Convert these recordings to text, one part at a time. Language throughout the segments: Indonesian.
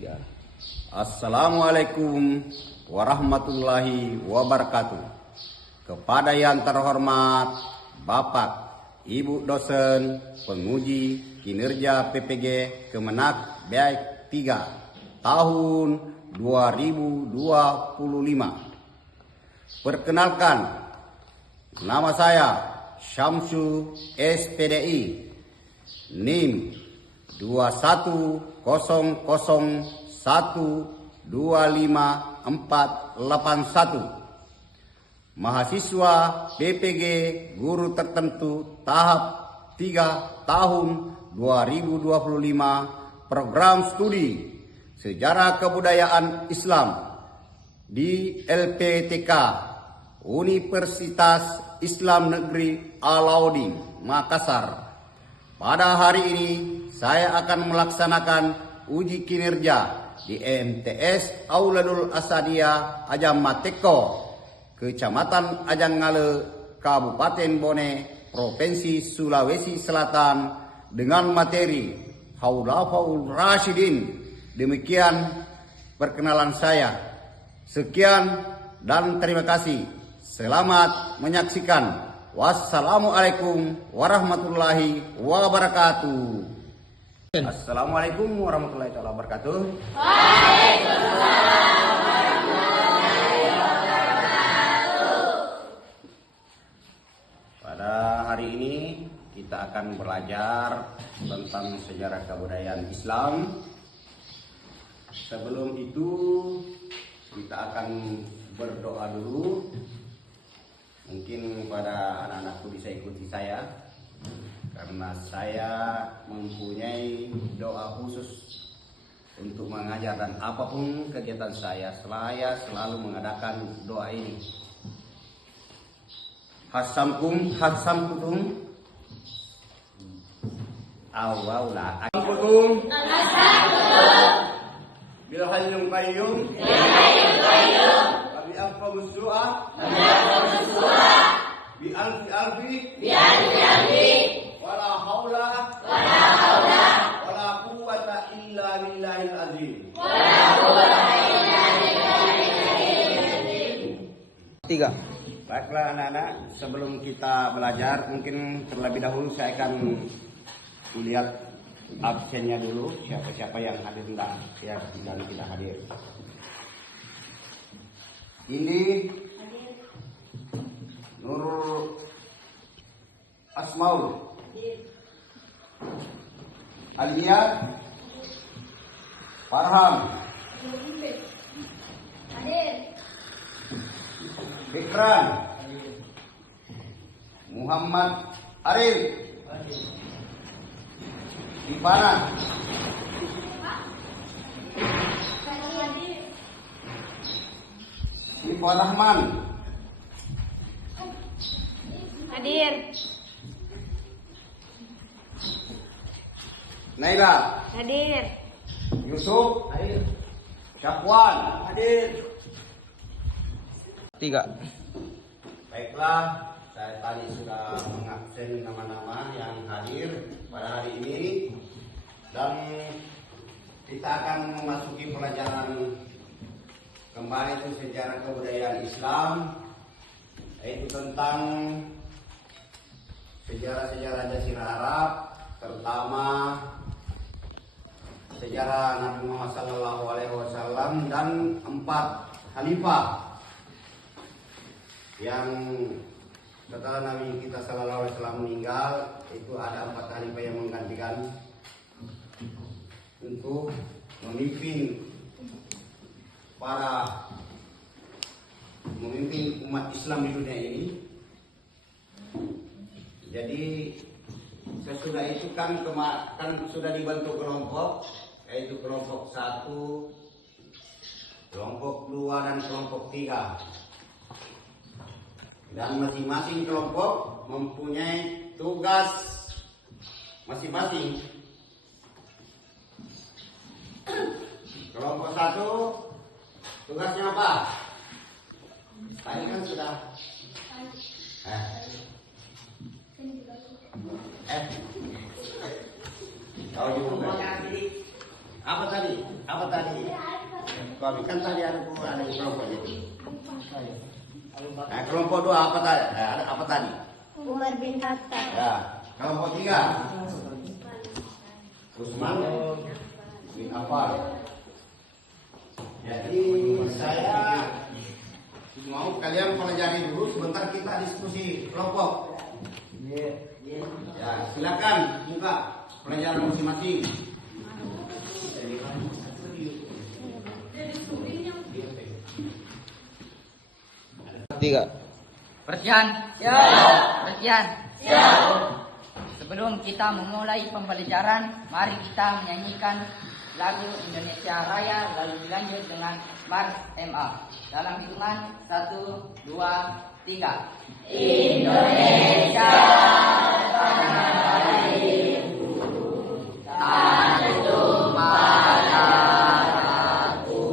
3. Assalamualaikum warahmatullahi wabarakatuh. Kepada yang terhormat Bapak, Ibu dosen, penguji kinerja PPG Kemenak Baik 3 tahun 2025. Perkenalkan, nama saya Syamsu SPDI, NIM 210012541, mahasiswa PPG Guru Tertentu tahap 3 tahun 2025, program studi Sejarah Kebudayaan Islam di LPTK Universitas Islam Negeri Alauddin, Makassar. Pada hari ini saya akan melaksanakan uji kinerja di MTS Auladul Asadiyah Ajam Mateko, Kecamatan Ajanggale, Kabupaten Bone, Provinsi Sulawesi Selatan, dengan materi Khulafaur Rasyidin. Demikian perkenalan saya. Sekian dan terima kasih. Selamat menyaksikan. Wassalamualaikum warahmatullahi wabarakatuh. Assalamualaikum warahmatullahi wabarakatuh. Waalaikumsalam warahmatullahi wabarakatuh. Pada hari ini kita akan belajar tentang sejarah kebudayaan Islam. Sebelum itu kita akan berdoa dulu. Mungkin pada anak-anakku bisa ikuti saya, karena saya mempunyai doa khusus untuk mengajar, dan apapun kegiatan saya selalu mengadakan doa ini. Hasamkum awwaula akumkum bil hayyul qayyum abi aqwamus du'a bi alfi wala haula wala quwwata illa billahil azim. Tiga. Baiklah anak-anak, sebelum kita belajar, mungkin terlebih dahulu saya akan lihat absennya dulu, siapa-siapa yang hadir dan tidak hadir. Ini Nurul Asmaul, Alia Farham, Fikran, Muhammad Arif, Ivana, Sifar Rahman, Hadir. Naila, Hadir. Yusuf, hadir. Syafwan, hadir. 3. Baiklah, saya tadi sudah mengabsen nama-nama yang hadir pada hari ini, dan kita akan memasuki pelajaran kembali ke sejarah kebudayaan Islam, yaitu tentang sejarah-sejarah Jazirah Arab, terutama sejarah Nabi Muhammad SAW dan 4 khalifah yang setelah Nabi kita SAW meninggal. Itu ada 4 khalifah yang menggantikan untuk memimpin umat Islam di dunia ini. Jadi sesudah itu kan sudah dibentuk kelompok, yaitu kelompok 1, kelompok 2, dan kelompok 3. Dan masing-masing kelompok mempunyai tugas masing-masing. Kelompok 1 tugasnya apa? Tadi kan sudah. Tahu juga. Apa tadi? Apa tadi? Kami kan tadi ada kelompok itu. Nah, kelompok 2 apa tadi? Ada apa tadi? Umar bin Khattab. Ya. Kelompok 3. Usman bin Affan. Jadi saya mau kalian pelajari dulu, sebentar kita diskusi kelompok. Ya, silakan buka pelajaran masing-masing. Tiga. Perhatian. Ya. Perhatian. Ya. Sebelum kita memulai pembelajaran, mari kita menyanyikan lagu Indonesia Raya lalu dilanjut dengan Mars MA. Dalam hitungan 1, 2, 3. Indonesia tanah airku, tanah tumpah darahku.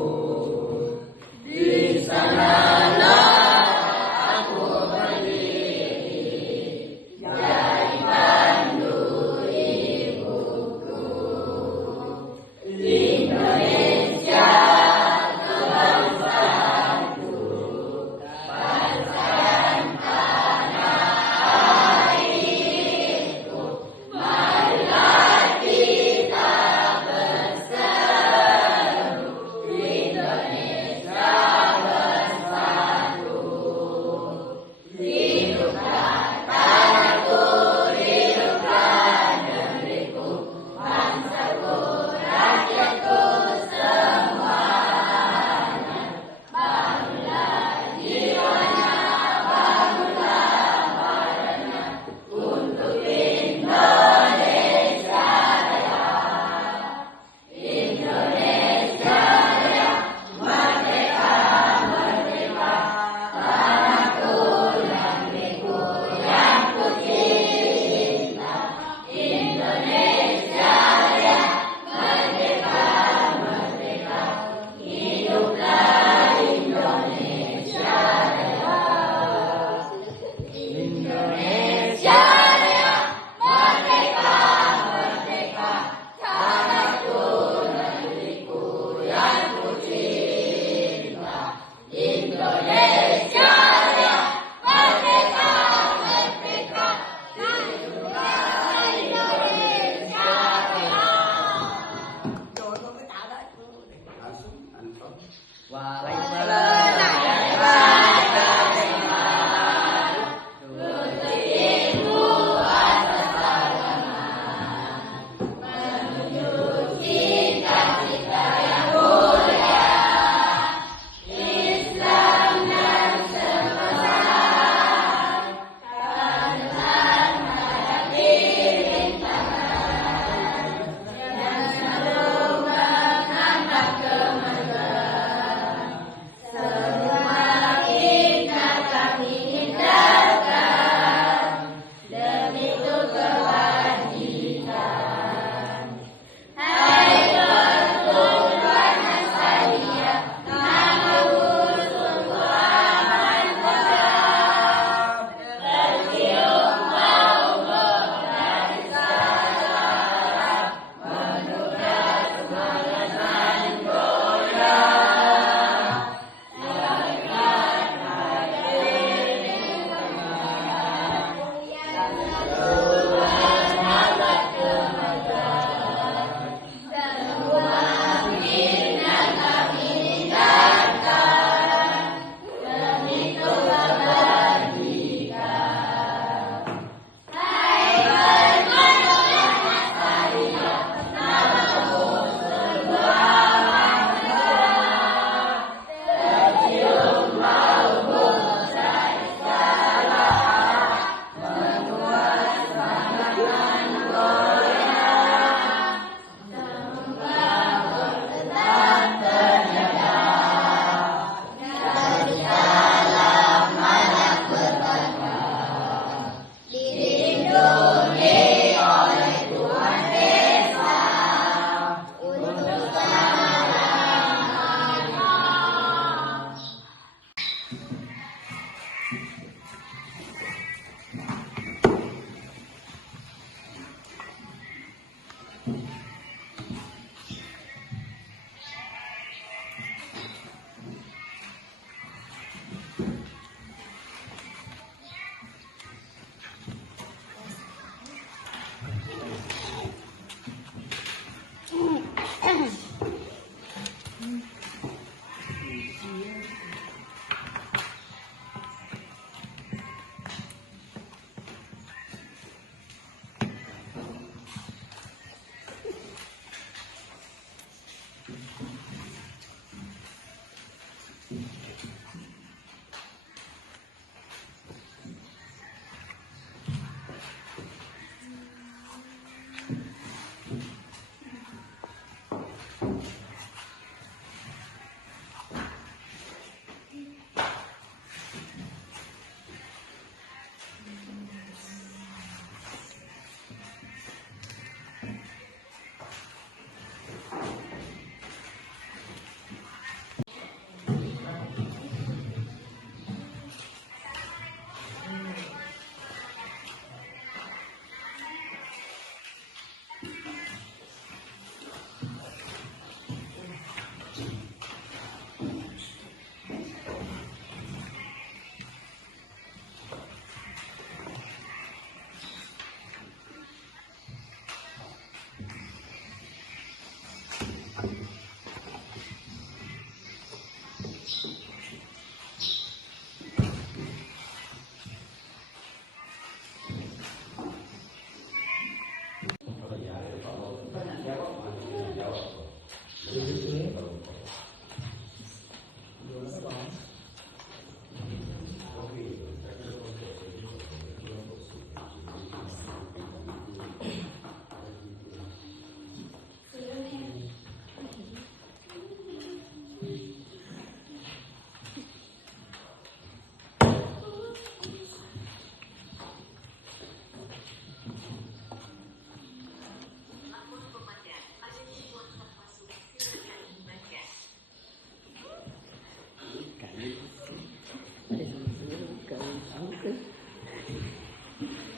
Di sanalah aku berdiri, jadi pandu ibuku. Indonesia kebangsaanku, bangsa tanah airku. Marilah kita berseru, Indonesia bersatu. Hiduplah tanahku, hiduplah negeriku, bangsaku, rakyatku semuanya. Bangunlah jiwanya, bangunlah badannya untuk Indonesia Raya. Indonesia Raya, merdeka, merdeka, tanahku, negeriku yang ku cinta. Indonesia Raya, merdeka, merdeka, hiduplah Indonesia Raya. Indonesia Raya, merdeka, merdeka, tanahku, negeriku yang ku cinta. Indonesia Raya, merdeka, merdeka, hiduplah Indonesia Raya. Langsung Anton.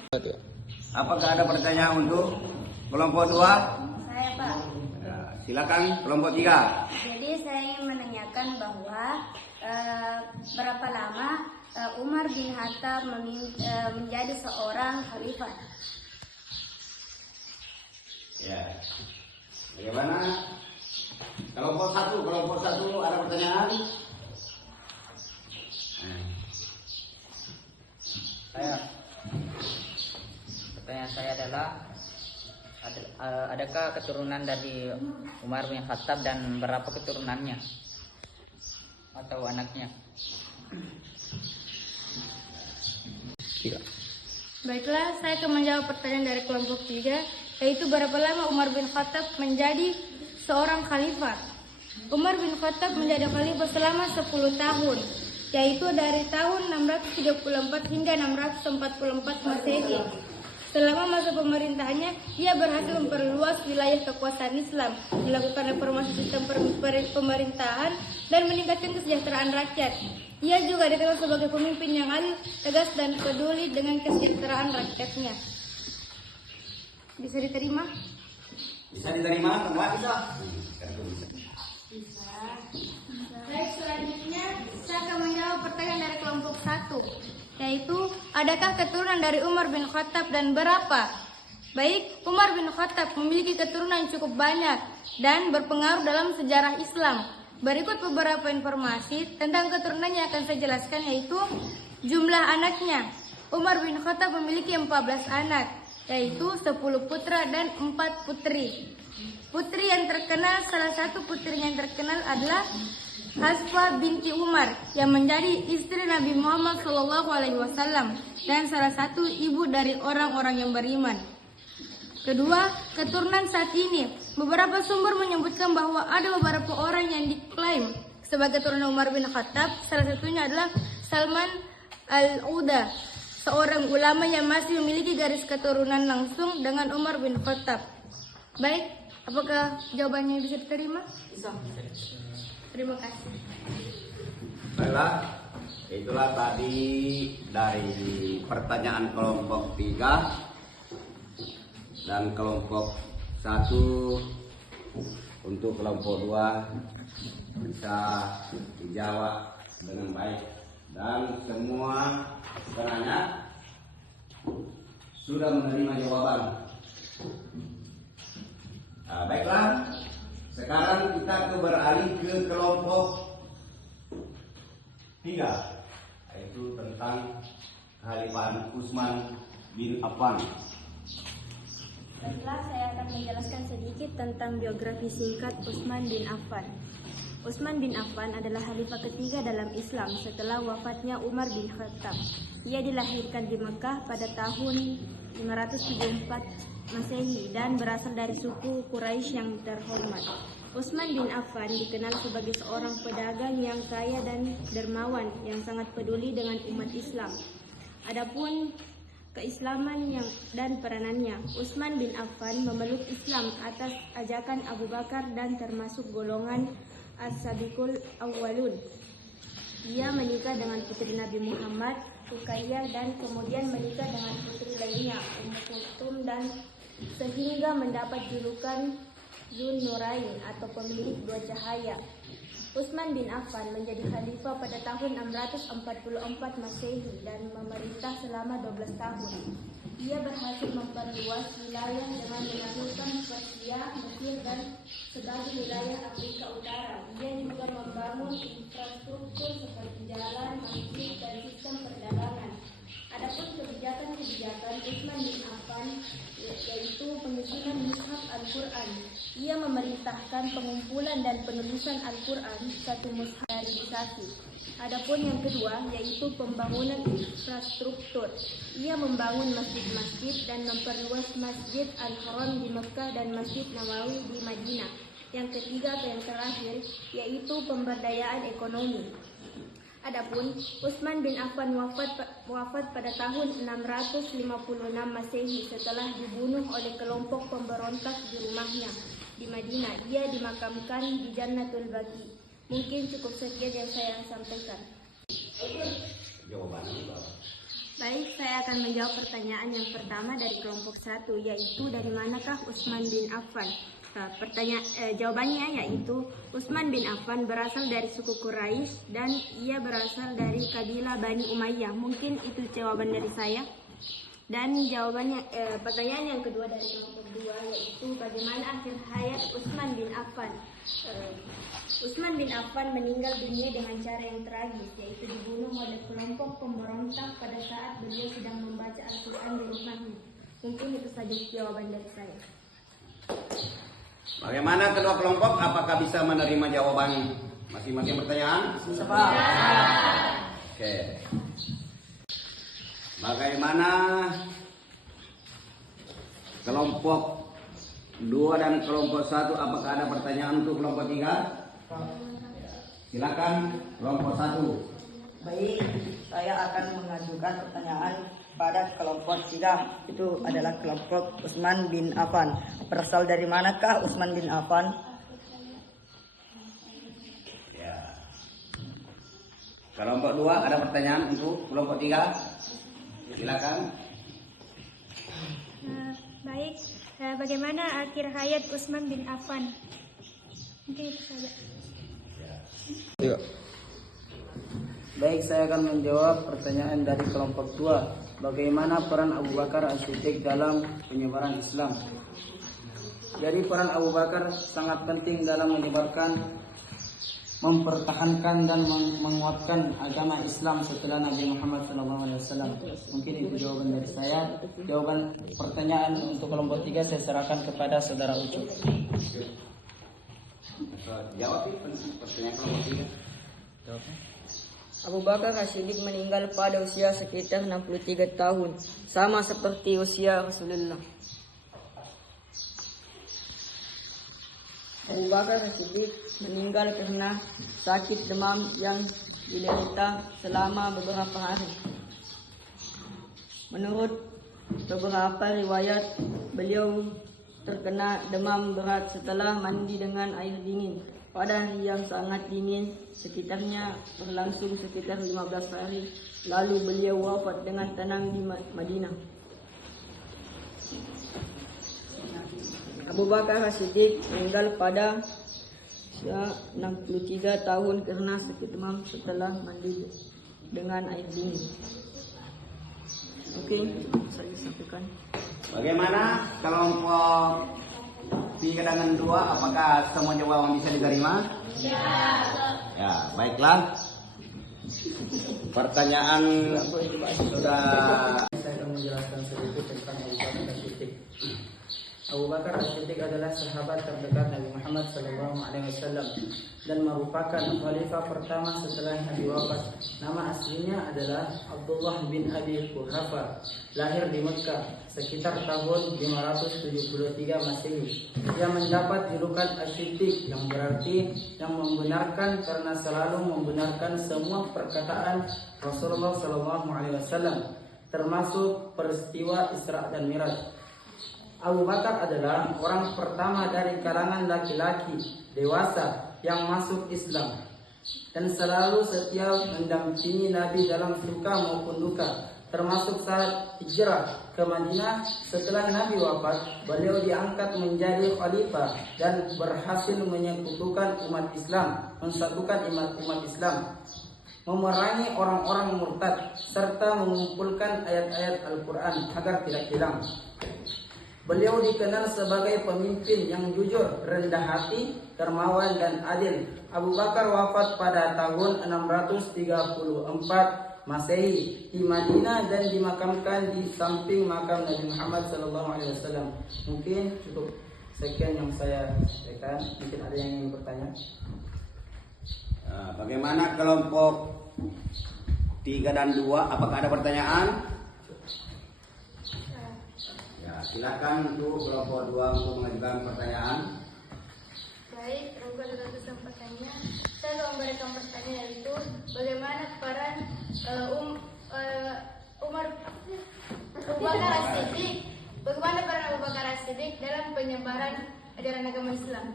3. Apakah ada pertanyaan untuk kelompok 2? Saya Pak. Ya, silakan kelompok 3. Jadi saya ingin menanyakan bahwa berapa lama Umar bin Khattab menjadi seorang khalifah? Ya. Bagaimana? Kelompok 1 ada pertanyaan? Pertanyaan saya adalah adakah keturunan dari Umar bin Khattab dan berapa keturunannya atau anaknya? 3. Baiklah, saya akan menjawab pertanyaan dari kelompok 3, yaitu berapa lama Umar bin Khattab menjadi seorang khalifah. Umar bin Khattab menjadi khalifah selama 10 tahun, yaitu dari tahun 634 hingga 644 Masehi. Selama masa pemerintahannya, ia berhasil memperluas wilayah kekuasaan Islam, melakukan reformasi sistem pemerintahan, dan meningkatkan kesejahteraan rakyat. Ia juga dikenal sebagai pemimpin yang adil, tegas, dan peduli dengan kesejahteraan rakyatnya. Bisa diterima? Bisa diterima, Pak? Bisa. Baik, selanjutnya saya akan menjawab pertanyaan dari kelompok 1, yaitu adakah keturunan dari Umar bin Khattab dan berapa? Baik, Umar bin Khattab memiliki keturunan yang cukup banyak dan berpengaruh dalam sejarah Islam. Berikut beberapa informasi tentang keturunannya yang akan saya jelaskan, yaitu jumlah anaknya. Umar bin Khattab memiliki 14 anak, yaitu 10 putra dan 4 putri. Putri yang terkenal, salah satu putrinya yang terkenal adalah Hafsah binti Umar yang menjadi istri Nabi Muhammad SAW dan salah satu ibu dari orang-orang yang beriman. Kedua, keturunan saat ini. Beberapa sumber menyebutkan bahwa ada beberapa orang yang diklaim sebagai keturunan Umar bin Khattab. Salah satunya adalah Salman Al-Uda, seorang ulama yang masih memiliki garis keturunan langsung dengan Umar bin Khattab. Baik, apakah jawabannya bisa diterima? Bisa. Terima kasih. Baiklah, itulah tadi dari pertanyaan kelompok 3 dan kelompok 1. Untuk kelompok 2 bisa dijawab dengan baik dan semua penanya sudah menerima jawaban. Nah, baiklah. Sekarang kita beralih ke kelompok 3, yaitu tentang kekhalifahan Utsman bin Affan. Baiklah, saya akan menjelaskan sedikit tentang biografi singkat Utsman bin Affan. Utsman bin Affan adalah khalifah ketiga dalam Islam setelah wafatnya Umar bin Khattab. Ia dilahirkan di Mekah pada tahun 574 Masehi dan berasal dari suku Quraisy yang terhormat. Utsman bin Affan dikenal sebagai seorang pedagang yang kaya dan dermawan yang sangat peduli dengan umat Islam. Adapun keislaman dan peranannya, Utsman bin Affan memeluk Islam atas ajakan Abu Bakar dan termasuk golongan As-Sabiqul Awwalun. Ia menikah dengan putri Nabi Muhammad, Ruqayyah, dan kemudian menikah dengan putri lainnya, Ummu Kulthum, dan sehingga mendapat julukan Dzun Nurain atau pemilik dua cahaya. Utsman bin Affan menjadi khalifah pada tahun 644 Masehi dan memerintah selama 12 tahun. Ia berhasil memperluas wilayah dengan menaklukkan Persia, Mesir, dan sebagai wilayah Afrika Utara. Ia juga membangun infrastruktur seperti jalan, masjid, dan sistem perdagangan. Adapun kebijakan-kebijakan Utsman bin Affan yaitu penyusunan mushaf Al-Quran. Ia memerintahkan pengumpulan dan penulisan Al-Quran satu mushaf periodisasi. Adapun yang kedua yaitu pembangunan infrastruktur. Ia membangun masjid-masjid dan memperluas Masjid Al-Haram di Mekah dan Masjid Nawawi di Madinah. Yang ketiga atau yang terakhir yaitu pemberdayaan ekonomi. Adapun Utsman bin Affan wafat pada tahun 656 Masehi setelah dibunuh oleh kelompok pemberontak di rumahnya di Madinah. Dia dimakamkan di Jannatul Baqi. Mungkin cukup sekian yang saya sampaikan. Jawabannya juga. Baik, saya akan menjawab pertanyaan yang pertama dari kelompok 1, yaitu dari manakah Utsman bin Affan? Jawabannya yaitu Utsman bin Affan berasal dari suku Quraisy dan ia berasal dari kabilah Bani Umayyah. Mungkin itu jawaban dari saya. Dan pertanyaan yang kedua dari kelompok 2, yaitu bagaimana akhir hayat Utsman bin Affan? Utsman bin Affan meninggal dunia dengan cara yang tragis, yaitu dibunuh oleh kelompok pemberontak pada saat beliau sedang membaca Al-Quran di rumahnya. Mungkin itu saja jawaban dari saya. Bagaimana kedua kelompok? Apakah bisa menerima jawaban masing-masing pertanyaan? Oke. Bagaimana kelompok 2 dan kelompok 1? Apakah ada pertanyaan untuk kelompok 3? Silakan kelompok 1. Baik, saya akan mengajukan pertanyaan pada kelompok 3. Itu adalah kelompok Utsman bin Affan. Berasal dari manakah Utsman bin Affan? Ya. Kelompok 2 ada pertanyaan untuk kelompok 3? Silakan. Baik, bagaimana akhir hayat Utsman bin Affan? Mungkin itu saja. Tiga. Baik, saya akan menjawab pertanyaan dari kelompok 2. Bagaimana peran Abu Bakar As-Siddiq dalam penyebaran Islam? Jadi peran Abu Bakar sangat penting dalam mempertahankan dan menguatkan agama Islam setelah Nabi Muhammad SAW. Mungkin itu jawaban dari saya. Jawaban pertanyaan untuk kelompok 3 saya serahkan kepada saudara Ucup. Jawab pertanyaan kelompok 3. Abu Bakar As-Siddiq meninggal pada usia sekitar 63 tahun, sama seperti usia Rasulullah. Abu Bakar As-Siddiq meninggal karena sakit demam yang diderita selama beberapa hari. Menurut beberapa riwayat, beliau terkena demam berat setelah mandi dengan air dingin. Pada hari yang sangat dingin, sekitarnya berlangsung sekitar 15 hari, lalu beliau wafat dengan tenang di Madinah. Abu Bakar As-Siddiq meninggal pada usia 63 tahun karena sakit demam setelah mandi dengan air dingin. Oke, saya sampaikan. Bagaimana kelompok 3 dengan 2? Apakah semua jawaban bisa diterima? Ya, baiklah. Pertanyaan sudah. Saya akan menjelaskan sedikit tentang Abu Bakar As-Siddiq. Abu Bakar As-Siddiq adalah sahabat terdekat Nabi Muhammad SAW dan merupakan khalifah pertama setelah Nabi wafat. Nama aslinya adalah Abdullah bin Abi Quhafa. Lahir di Mekah sekitar tahun 573 Masehi. Dia mendapat julukan As-Siddiq yang berarti yang membenarkan karena selalu membenarkan semua perkataan Rasulullah SAW, termasuk peristiwa Isra dan Miraj. Abu Bakar adalah orang pertama dari kalangan laki-laki dewasa yang masuk Islam dan selalu setia mendampingi Nabi dalam suka maupun duka, termasuk saat hijrah ke Madinah setelah Nabi wafat. Beliau diangkat menjadi khalifah dan berhasil menyekutukan umat Islam, mensatukan umat Islam, memerangi orang-orang murtad serta mengumpulkan ayat-ayat Al-Quran agar tidak hilang. Beliau dikenal sebagai pemimpin yang jujur, rendah hati, dermawan dan adil. Abu Bakar wafat pada tahun 634 Masehi di Madinah dan dimakamkan di samping makam Nabi Muhammad SAW. Mungkin cukup sekian yang saya sampaikan. Mungkin ada yang ingin bertanya. Bagaimana kelompok 3 dan 2? Apakah ada pertanyaan? Silakan untuk kelompok 2 untuk mengajukan pertanyaan. Baik, aku ada satu pertanyaan. Saya akan memberikan pertanyaan yaitu bagaimana peran Abu Bakar As-Siddiq? Bagaimana peran Abu Bakar As-Siddiq dalam penyebaran ajaran agama Islam?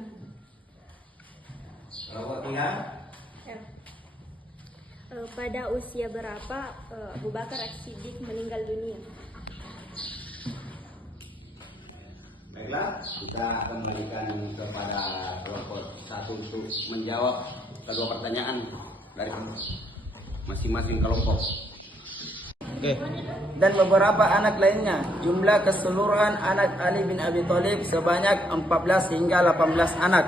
Kelompok 3. Pada usia berapa Abu Bakar As-Siddiq meninggal dunia? Baiklah, kita kembalikan kepada kelompok satu untuk menjawab kedua pertanyaan dari masing-masing kelompok. Oke. Dan beberapa anak lainnya. Jumlah keseluruhan anak Ali bin Abi Thalib sebanyak 14 hingga 18 anak.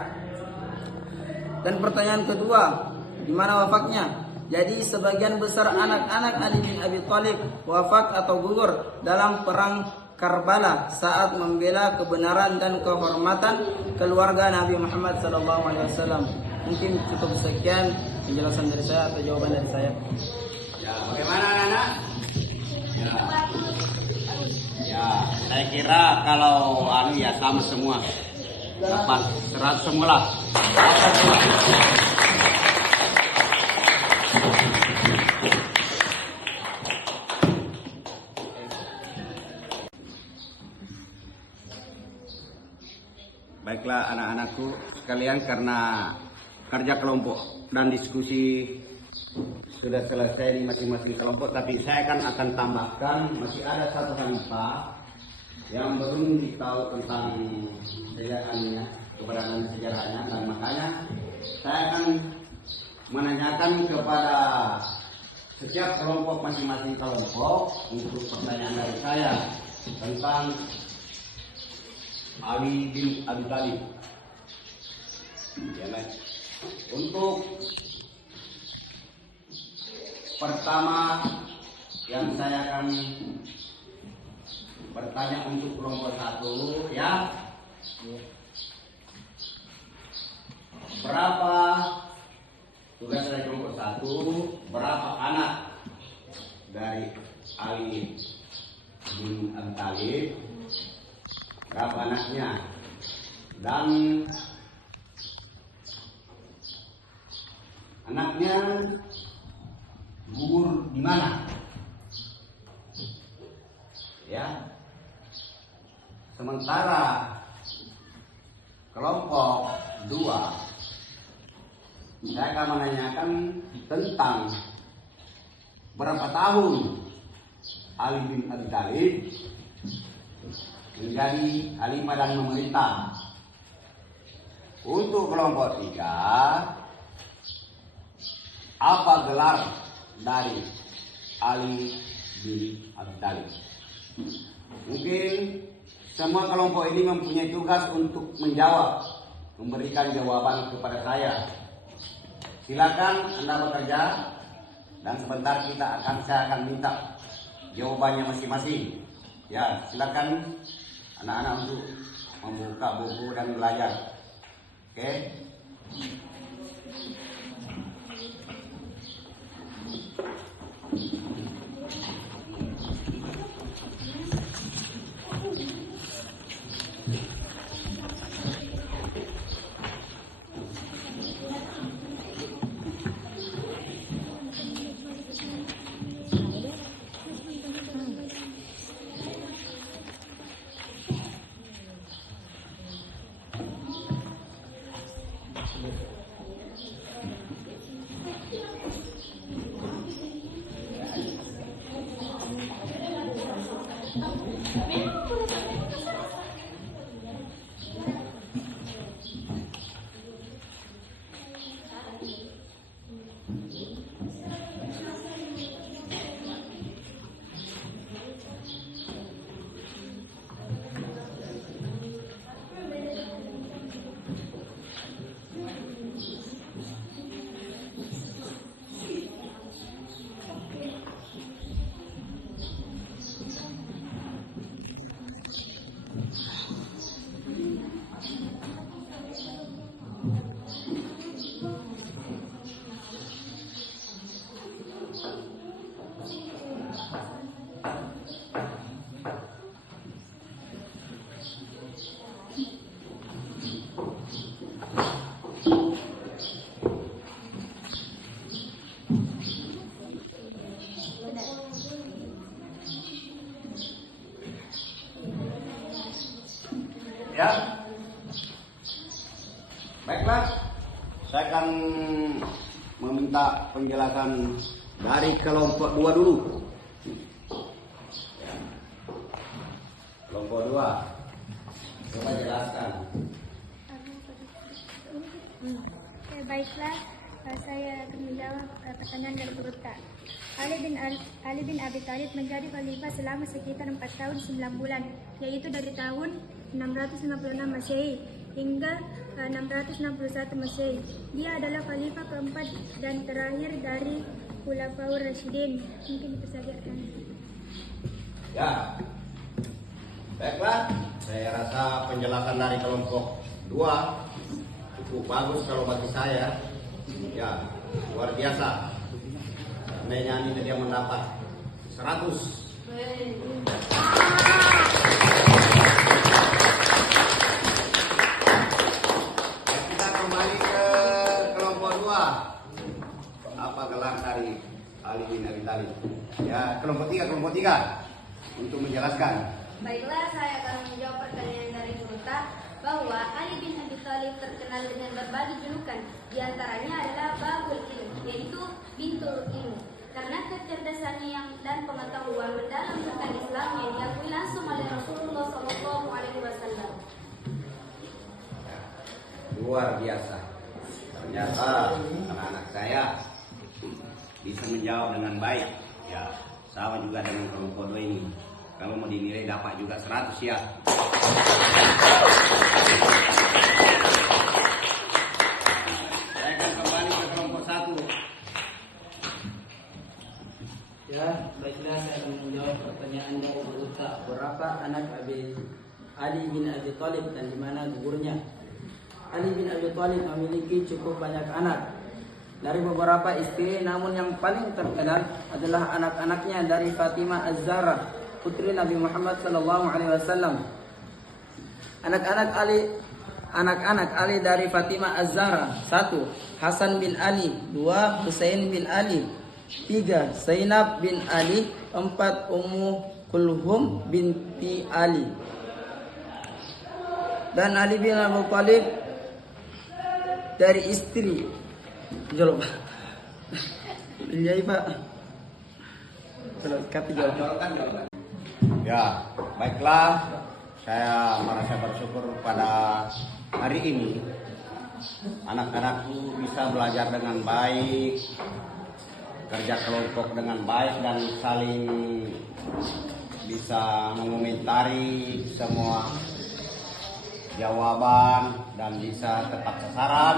Dan pertanyaan kedua, di mana wafatnya? Jadi sebagian besar anak-anak Ali bin Abi Thalib wafat atau gugur dalam perang Karbala saat membela kebenaran dan kehormatan keluarga Nabi Muhammad SAW. Mungkin cukup sekian penjelasan dari saya atau jawaban dari saya. Ya, bagaimana anak-anak? Ya, saya kira kalau ya sama semua. Dapat 100 semua lah. Baiklah anak-anakku sekalian, karena kerja kelompok dan diskusi sudah selesai di masing-masing kelompok, tapi saya akan tambahkan masih ada satu hal yang belum ditahu tentang sejarahnya, keberadaan sejarahnya, dan makanya saya akan menanyakan kepada setiap kelompok masing-masing kelompok untuk pertanyaan dari saya tentang Ali bin Abi Thalib. Ya, baik. Untuk pertama yang saya akan bertanya untuk kelompok satu, ya, berapa tugas dari kelompok satu, berapa anak dari Ali bin Abi Thalib, berapa anaknya, dan anaknya gugur di mana? Ya. Sementara kelompok 2 saya akan menanyakan tentang berapa tahun Ali bin Abi Thalib menjadi khalifah dan memerintah. Untuk kelompok 3, apa gelar dari Ali bin Abi Thalib? Mungkin semua kelompok ini mempunyai tugas untuk menjawab, memberikan jawaban kepada saya. Silakan Anda bekerja, dan sebentar saya akan minta jawabannya masing-masing. Ya, silakan anak-anak untuk membuka buku dan belajar. Oke? Ya, baiklah, saya akan meminta penjelasan dari kelompok 2 dulu. Ya. Kelompok 2, coba jelaskan. Baiklah, saya akan menjawab pertanyaan dari Gurta. Ali bin Abi Thalib menjadi khalifah selama sekitar 4 tahun 9 bulan, yaitu dari tahun 656 Masehi hingga 661 Masehi. Dia adalah khalifah keempat dan terakhir dari Khulafaur Rasyidin. Mungkin itu saja. Ya, baiklah. Saya rasa penjelasan dari kelompok 2 cukup bagus kalau bagi saya. Ya, luar biasa. Seandainya ini dia mendapat 100. Kita kembali ke kelompok 2. Apa gelar dari Ali bin Abi Thalib? Ya, kelompok 3 untuk menjelaskan. Baiklah, saya akan menjawab pertanyaan dari Gurta bahwa Ali bin Abi Thalib terkenal dengan berbagai julukan. Di antaranya adalah Babul Ilm, yaitu Bintul Ilmu, karena kecerdasannya dan pengetahuan mendalam tentang Islam yang diakui langsung oleh Rasulullah SAW. Luar biasa. Ternyata anak-anak saya bisa menjawab dengan baik. Ya, sama juga dengan kelompok 2 ini. Kalau mau dinilai dapat juga 100 ya. Saya akan kembali ke kelompok 1. Ya, baiklah, saya akan menjawab pertanyaan dari Gurta. Berapa anak Ali bin Abi Thalib dan di mana gugurnya? Ali bin Abi Thalib memiliki cukup banyak anak. Dari beberapa istri, namun yang paling terkenal adalah anak-anaknya dari Fatimah Az-Zahra, putri Nabi Muhammad SAW. Anak-anak Ali dari Fatimah Az-Zahra: 1. Hasan bin Ali, 2. Husain bin Ali, 3. Zainab bin Ali, 4. Ummu Kulhum binti Ali. Dan Ali bin Abi Thalib dari istri jawab. Iya, Pak. Jawab. Ya, baiklah. Saya merasa bersyukur pada hari ini anak-anakku bisa belajar dengan baik, kerja kelompok dengan baik, dan saling bisa mengomentari semua jawaban dan bisa tepat sasaran.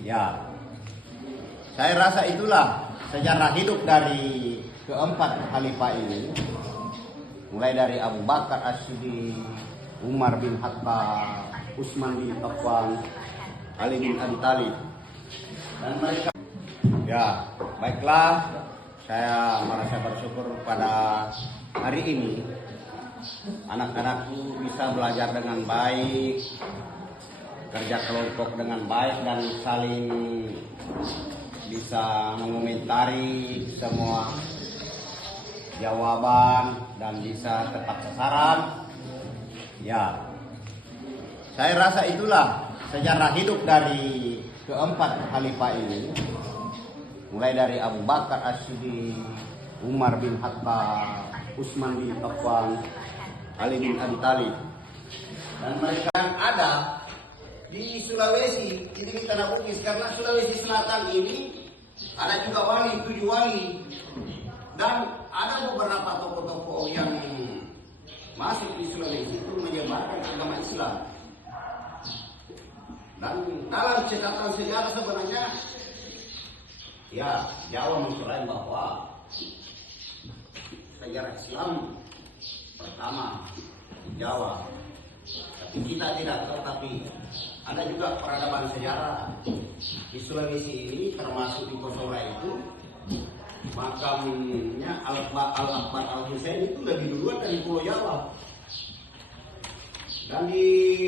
Ya, saya rasa itulah sejarah hidup dari keempat khalifah ini, mulai dari Abu Bakar As-Siddiq, Umar bin Khattab, Utsman bin Affan, Ali bin Abi Thalib, dan mereka. Ya, baiklah. Saya merasa bersyukur pada hari ini anak-anakku bisa belajar dengan baik, kerja kelompok dengan baik, dan saling bisa mengomentari semua jawaban dan bisa tepat sasaran. Ya, saya rasa itulah sejarah hidup dari keempat khalifah ini, mulai dari Abu Bakar As-Siddiq, Umar bin Khattab, Utsman bin Affan, Ali bin Abi Thalib, dan mereka yang ada di Sulawesi. Ini kita Bugis, karena Sulawesi Selatan ini ada juga wali, 7 wali, dan ada beberapa tokoh-tokoh yang masuk di Sulawesi itu menyebarkan agama Islam. Dan dalam catatan sejarah sebenarnya, ya, Jawa mengklaim bahwa sejarah Islam pertama di Jawa, tapi kita tidak tahu. Tapi ada juga peradaban sejarah di Sulawesi ini, termasuk di Kosora itu makamnya Al-Akbar Al-Husain itu lebih duluan dari Pulau Jawa. Dan di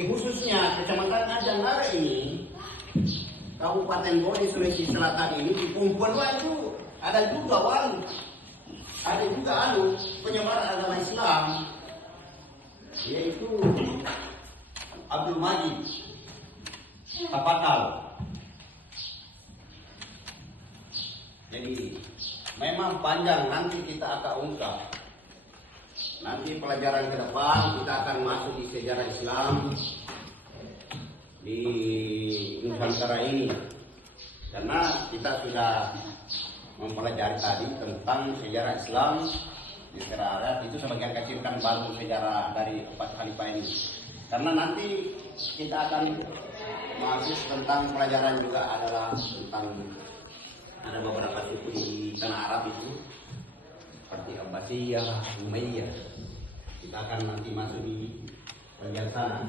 khususnya Kecamatan Ajanggara ini, Kabupaten Bone, Sulawesi Selatan ini, di Kumpulan itu ada juga wali, ada juga penyebar agama Islam, yaitu Abdul Majid Tapatal. memang panjang, nanti kita akan ungkap. Nanti pelajaran ke depan kita akan masuk di sejarah Islam di Nusantara ini. Karena kita sudah mempelajari tadi tentang sejarah Islam di negara Arab, itu sebagian kecil kan baru sejarah dari 4 khalifah ini. Karena nanti kita akan masuk tentang pelajaran juga adalah tentang ada beberapa suku di tanah Arab itu seperti Abbasiyah, Umayyah. Kita akan nanti masuk di bagian sana.